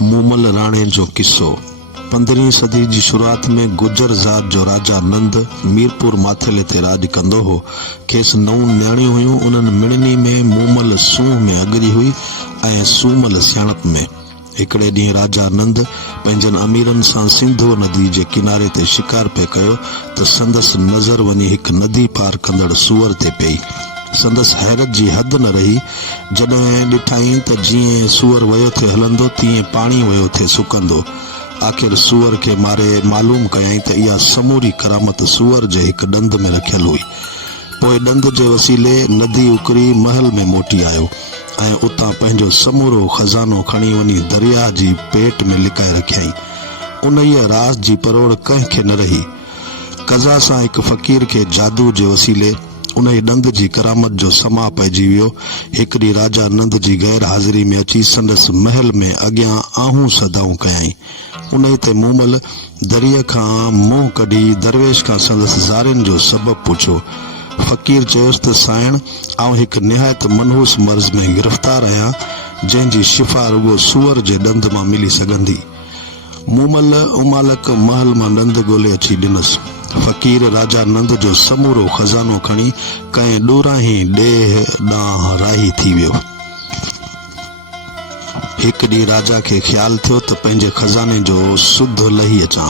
मूमल राणे जो किस्सो। 15वीं सदी जी शुरुआत में गुजर ज़ात जो राजा नंद मीरपुर माथेले ते राज कंदो हो। खेसि 9 न्याणियूं हुयूं। उन्हनि मिणनी में मूमल सूंह में अगरी हुई ऐं सूमल सियाणप में। हिकिड़े ॾींहुं राजा नंद पंहिंजनि अमीरनि सां सिंधु नदी जे किनारे ते शिकार पिए कयो त संदसि नज़र वञी हिकु नदी पार कंदड़ सूअर ते पई। संदसि हैरत जी हद न रही जॾहिं ॾिठाई त जीअं सूअर वयो थे हलंदो तीअं पाणी वयो थे सुकंदो। आख़िर सूअर खे मारे मालूम कयई त इहा समूरी करामत सूअर जे हिकु ॾंद में रखियल हुई। पोइ ॾंद जे वसीले नदी उकरी महल में मोटी आयो ऐं उतां पंहिंजो समूरो खज़ानो खणी वञी दरिया जी पेट में लिकाए रखियई। उन्हीअ रास जी परोड़ कंहिंखे न रही। कज़ा सां हिकु फ़क़ीर खे जादू जे वसीले उन ॾंद जी करामत जो समा पइजी वियो। हिकु ॾींहुं राजा नंद जी गैर हाज़िरी में अची संदसि महल में अॻियां आहूं सदाऊं कयई। उन ते मूमल दरिया खां मुंहुं कढी दरवेश खां संदसि ज़ारिन जो सबबु पुछो। फ़क़ीर चयोसि त साइण, आउं हिकु निहायत मनहूस मर्ज़ में गिरफ़्तार आहियां जंहिंजी शिफ़ा रुगो सूअर जे ॾंद मां मिली सघंदी। मूमल उमालक महल मां ॾंद ॻोल्हे अची ॾिनसि। फ़क़ीर राजा नंद जो समूरो खज़ानो खणी कंहिं ॾोराहीं ॾेह ॾांहुं राही थी वियो। हिकु ॾींहुं राजा खे ख़्यालु थियो त पंहिंजे खज़ाने जो सुध लही अचां।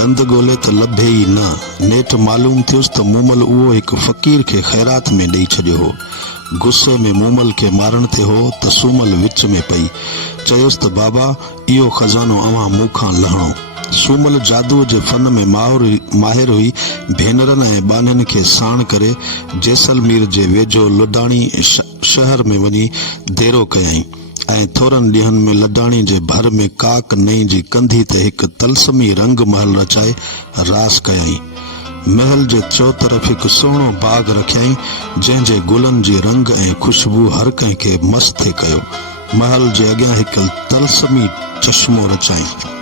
ॾंद ॻोल्हे त लभे ई न। नेठि मालूम थियुसि त मूमल उहो हिकु फ़क़ीर खे ख़ैरात में ॾेई छॾियो हो। गुस्से में मूमल खे मारण ते हो त सूमल विच में पई। चयोसि त बाबा, इहो खज़ानो अव्हां मूंखां लहणो। सूमल जादूअ जे फन में माहिर हुई। भेनरनि ऐं बाननि खे साण करे जैसलमेर जे वेझो लुडाणी शहर में वञी देरो कयई ऐं थोरनि ॾींहंनि में लडाणी जे भर में काक नई जी कंधी ते हिकु तलसमी रंग महल रचाए रास कयई। महल जे चौतरफ़ हिकु सुहिणो बाग़ रखियई जंहिंजे गुलनि जी रंग ऐं खुशबू हर कंहिंखे मस्तु थे कयो। महल जे अॻियां हिकु तलसमी चश्मो रचाई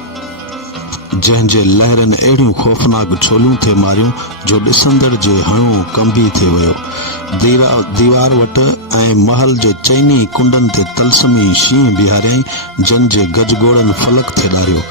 जंहिंजे लहरनि अहिड़ियूं ख़ौफ़नाक छोलियूं थे मारियूं जो ॾिसंदड़ जे हणो कंबी थे वियो। दीवार वटि ऐं महल जे चइनी कुंडनि ते तलसमी शींहं बीहारियई जंहिंजे गजगोड़नि फलक थे ॾारियो।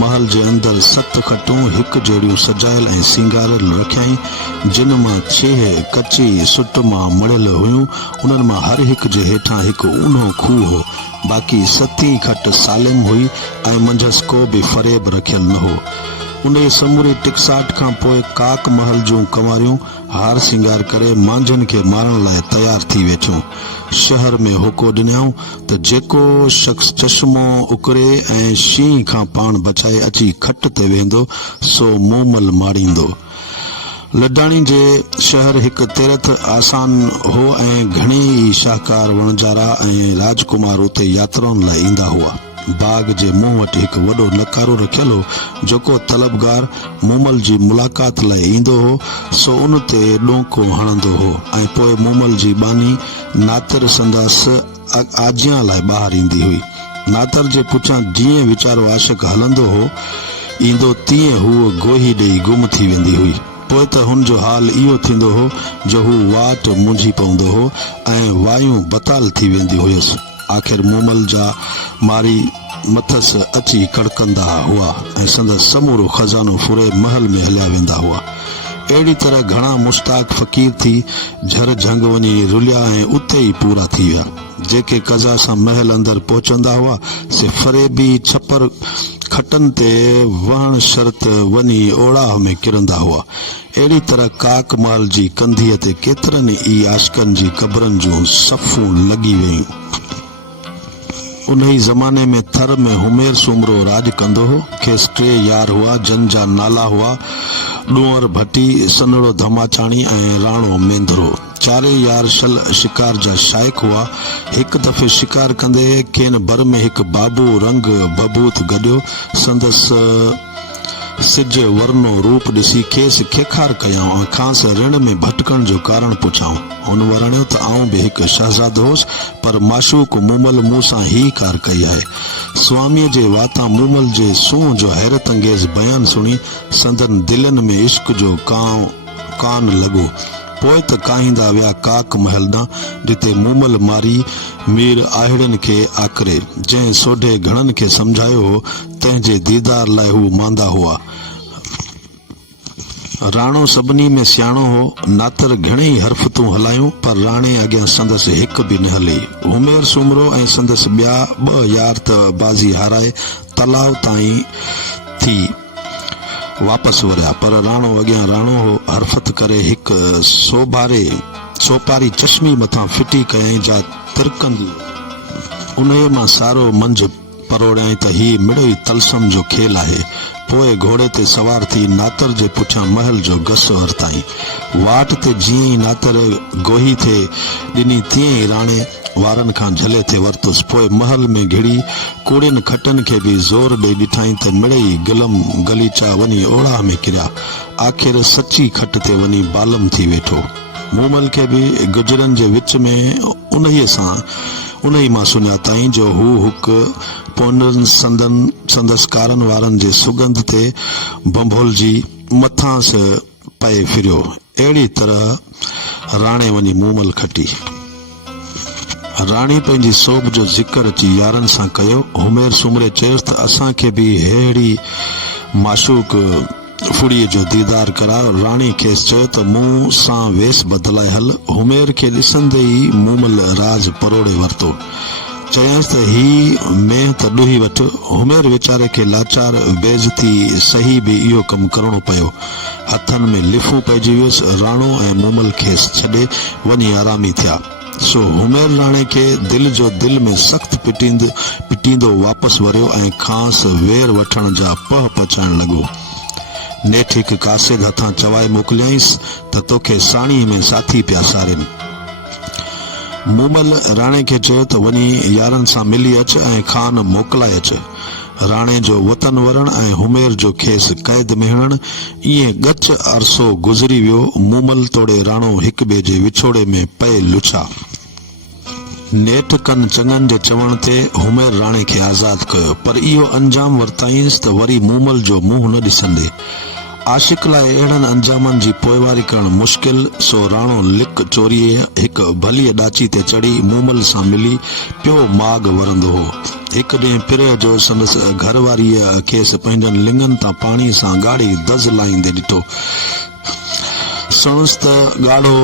महल जे अंदरि 7 खटूं हिकु जहिड़ियूं सजायल ऐं सिंगारियल रखियई जिन मां 6 कची सुट मां मढ़ियल हुयूं। उन्हनि मां हर हिकु जे हेठां हिकु ऊन्हो खूह हो। बाक़ी 7 खट सालिम हुई ऐं मंझसि को बि फरेब रखियल न हो। उन समूरी टिकसाट खां पोइ काक महल जूं कंवारियूं हार सिंगार करे मांझनि खे मारण लाइ तयार थी वेठियूं। शहर में होको ॾिनऊं त जेको शख़्स चश्मो उकरे ऐं शींहं खां पाण बचाए अची खट ते वेंदो सो मूमल मारींदो। लडाणी जे शहर हिकु तीर्थ आसान हो ऐं घणेई शाहकार वणजारा ऐं राजकुमार उते यात्राउनि लाइ ईंदा हुआ। बाग जे मुंहुं वटि हिकु वॾो नकारो रखियल हो। जेको तलबगार मूमल जी मुलाक़ात लाइ ईंदो हो सो उन ते ॾोंको हणंदो हो ऐं पोइ मूमल जी बानी नातिर संदसि आजियां लाइ ॿाहिरि ईंदी हुई। नातर जे पुठियां जीअं वीचारो आशिक़ हलंदो हो ईंदो तीअं हूअ गोही ॾेई गुम थी वेंदी हुई। पोइ त हुन जो हाल इहो थींदो हो जो हू वाट मुंझी पवंदो हो ऐं वायूं बताल थी वेंदी हुयसि। आख़िर मूमल जा मारी मथसि अची कड़कंदा हुआ ऐं संदसि समूरो खज़ानो फुरे महल में हलिया वेंदा हुआ। अहिड़ी तरह घणा मुश्ताक फ़क़ीर थी झर झंग वञी रुलिया ऐं उते ई पूरा थी विया। जेके कज़ा सां महल अंदरि पहुचंदा हुआ से फरेबी छपर खटनि ते वहण शर्त वञी ओड़ाह में किरंदा हुआ। अहिड़ी तरह काक महल जी कंधीअ ते केतिरनि ई आशिकनि जी क़बरनि जूं सफ़ूं लॻी वयूं। उन ई ज़माने में थर में हुमेर सूमरो राज कंदो हो। खेसि 3 यार हुआ जन जा नाला हुआ ॾुअर भट्टी, सनड़ो धमाचाणी ऐं राणो मेंदरो। 4 यार शल शिकार जा शाइक हुआ। हिकु दफ़े शिकार कंदे खेनि भर में हिकु बाबू रंग बबूत गॾियो। संदसि सिज वरनो रूप ॾिसी खेसि खेखार कयाऊं ऐं खांसि ऋण में भटकण जो कारण पुछाऊं। हुन वरणियो त आऊं बि हिकु शहज़ादो हुउसि पर माशूक मूमल मूं सां ही कार कई आहे। स्वामीअ जे वाता मूमल जे सूंह जो हैरत अंगेज़ बयान सुणी संदन दिलनि में इश्क जो कान लॻो। पोइ त काहींदा विया काक महल ॾांहुं, जिते मूमल मारी मीर आहिड़नि खे आकरे, जंहिं सोढे घणनि खे सम्झायो हो, तंहिंजे दीदार लाइ हू मांदा हुआ। राणो सभिनी में सियाणो हो, नातर घणेई हरफतूं हलायूं, पर राणे अॻियां संदसि हिकु बि न हली। हुमेर सुमरो ऐं संदसि ॿिया 2 यार त बाज़ी हाराए तलाव ताईं थी वापसि वरिया, पर राणो अॻियां राणो हो। हरफत करे हिकु सोपारी चश्मी मथां फिटी कयईं, जा तिरकंदी उन्हे मां सारो मंझ परोड़ियईं त ही मिड़ई तलसम जो खेल आहे। पोइ घोड़े ते सवार थी नातर जे पुठियां महल जो गस वरताईं। वाट ते जीअं ई नातर गोही थे ॾिनी, तीअं ई राणे वारनि खां झले थे वरतुसि। पोइ महल में घिड़ी कूड़ियुनि खटनि खे बि ज़ोर ॾेई ॾिठाई त मिड़ई गलम गलीचा वञी ओड़ा में किरिया। आख़िर सची खट ते वञी बालम थी वेठो। मूमल खे बि गुजरनि जे विच में उन्ही मां सुञाताईं जो हू हुक पोननि संदसि कारनि वारनि जे सुगंध ते बंभोलजी मथां पए फिरियो। अहिड़ी तरह राणे वञी मूमल खटी। राणी पंहिंजी सोभ जो ज़िक्र अची यारनि सां कयो। हुमेर सुमरे चयुसि त असांखे बि अहिड़ी माशूक फुड़ीअ जो दीदार करा। राणी खेसि चयो त मूं सां वेस बदिलाए हल। हुमेर खे ॾिसंदे ई मूमल राज परोड़े वरितो। चयसि त ही मेंह त ॾुही वठ। हुमेर वीचारे खे लाचार बेइज़ती सही बि इहो कमु करणो पियो। हथनि में लिफूं पइजी वियुसि। राणो ऐं मूमल खेसि छॾे वञी आरामी थिया। सो हुमेर राणे खे दिलि जो दिलि में सख़्तु पिटींदो वापसि वरियो ऐं खांसि वेर वठण जा पह पचाइण लॻो। नेठि हिकु कासिद हथां चवाए मोकिलियईंसि त तोखे साणीअ में साथी पिया सारिन। मूमल राणे खे चयो त वञी यारनि सां मिली अच ऐं खान मोकिलाए अच। राणे जो वतन वरण ऐं हुमेर जो खेसि क़ैद में हणण, ईअं गच अरसो गुज़री वियो। मूमल तोड़े राणो हिक ॿिए जे विछोड़े में पए लुछा। नेठि कनि चङनि जे चवण ते हुमेर राणे खे आज़ाद कयो, पर इहो अंजाम वरताईंसि त वरी मूमल जो मुंहुं न ॾिसंदे। आशिक लाइ अहिड़नि अंजामनि जी पोइवारी करणु मुश्किल। सो राणो लिक चोरीअ हिकु भलीअ ॾाची ते चढ़ी मूमल सां मिली पियो माग वरंदो हो। हिकु ॾींहुं पिरह जो संदसि घरवारीअ खेसि पंहिंजनि लिङनि तां पाणीअ सां ॻाढ़ी दज़ लाहींदे ॾिठो। संदसि त ॻाढ़ो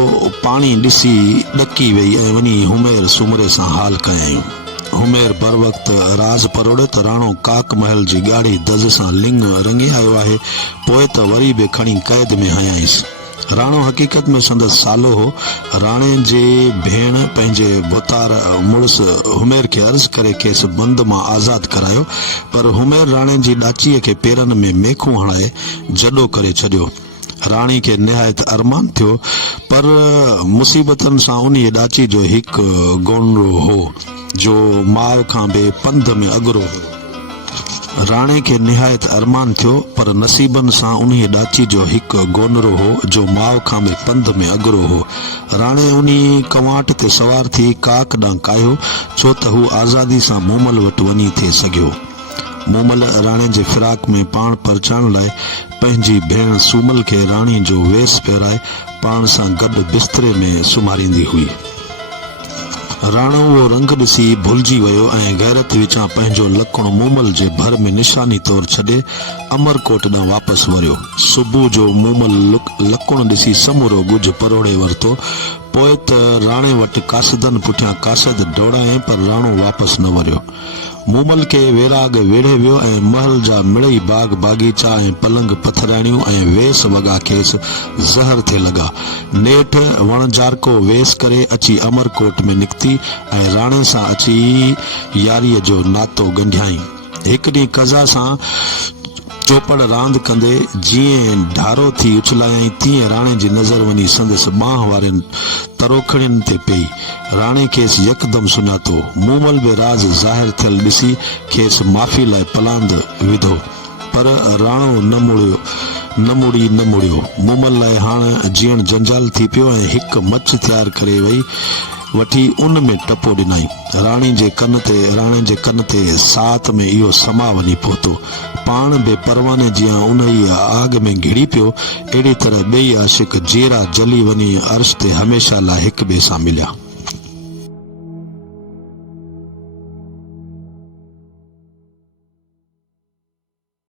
पाणी ॾिसी ॾकी वेई ऐं वञी हुमेर सुमरे सां हाल कयाईं। हुमेर बर वक़्तु राज परोड़े त राणो काक महल जी ॻाढ़ी दज़ सां लिंग रंगे आयो आहे। पोइ त वरी बि खणी क़ैद में हयाईंसि। राणो हक़ीक़त में संदसि सालो हो। राणे जे भेण पंहिंजे भुतार मुड़ुस हुमेर खे अर्ज़ करे खेसि बंद मां आज़ाद करायो, पर हुमेर राणे जी ॾाचीअ खे पेरनि में मेखूं हणाए जॾो करे छॾियो। राणी खे निहायत अरमान थियो, पर मुसीबतनि सां उन ॾाची जो हिकु गोनरो हो जो माउ खां बि पंध में अगरो हो। राणे खे निहायत अरमान थियो, पर नसीबनि सां उन ॾाची जो हिकु गोनरो हो जो माउ खां बि पंध में अगरो हो। राणे उन कवाट ते सवार थी काक ॾांहुं कायो, छो त हू आज़ादी सां मूमल वटि वञी थे सघियो। मूमल राणे जे फिराक में पाण परचाइण लाइ पंहिंजी भेण सूमल खे राणी जो वेस पहिराए पाण सां गॾु बिस्तरे में सुम्हारींदी हुई। राणो उहो रंग ॾिसी भुलिजी वियो ऐं गैरत विचां पंहिंजो लकुण मूमल जे भर में निशानी तौर छॾे अमरकोट ॾांहुं वापसि वरियो। सुबुह जो मूमल लकुण ॾिसी समूरो गुज परोड़े वरितो। पोइ त राणे वटि कासिदनि पुठियां कासिद दौड़ाए, पर राणो वापसि न वरियो। मूमल खे वेराग वेढ़े वियो ऐं महल जा मिड़ई बाग बागीचा ऐं पलंग पथराणियूं ऐं वेस वॻा खेसि ज़हर थे लॻा। नेठि वणजारको वेस करे अची अमरकोट में निकिती ऐं राणे सां अची यारीअ जो नातो ॻंढियाई। हिकु ॾींहुं कज़ा सां चौपड़ रांदि कंदे जीअं ढारो थी उछलायईं, तीअं राणे जी नज़र वञी संदसि ॿांह वारे तरोखड़ियुनि ते पई। राणे खेसि यकदमि सुञातो। मूमल बि राज ज़ाहिर थियल ॾिसी खेसि माफ़ी लाइ पलांद विधो, पर राणो न मुड़ियो। मूमल लाइ हाणे जीअण जंजाल थी पियो ऐं हिकु मछ तयारु करे वई। वठी उन में टपो ॾिनई। राणे जे कन ते साथ में इहो समा वञी पहुतो। पाण बि परवाने जीअं उन ई आग में घिड़ी पियो, अहिड़ी तरह ॿई आशिक जेरा जली वञी अर्श ते हमेशह लाइ हिक ॿिए सां मिलिया।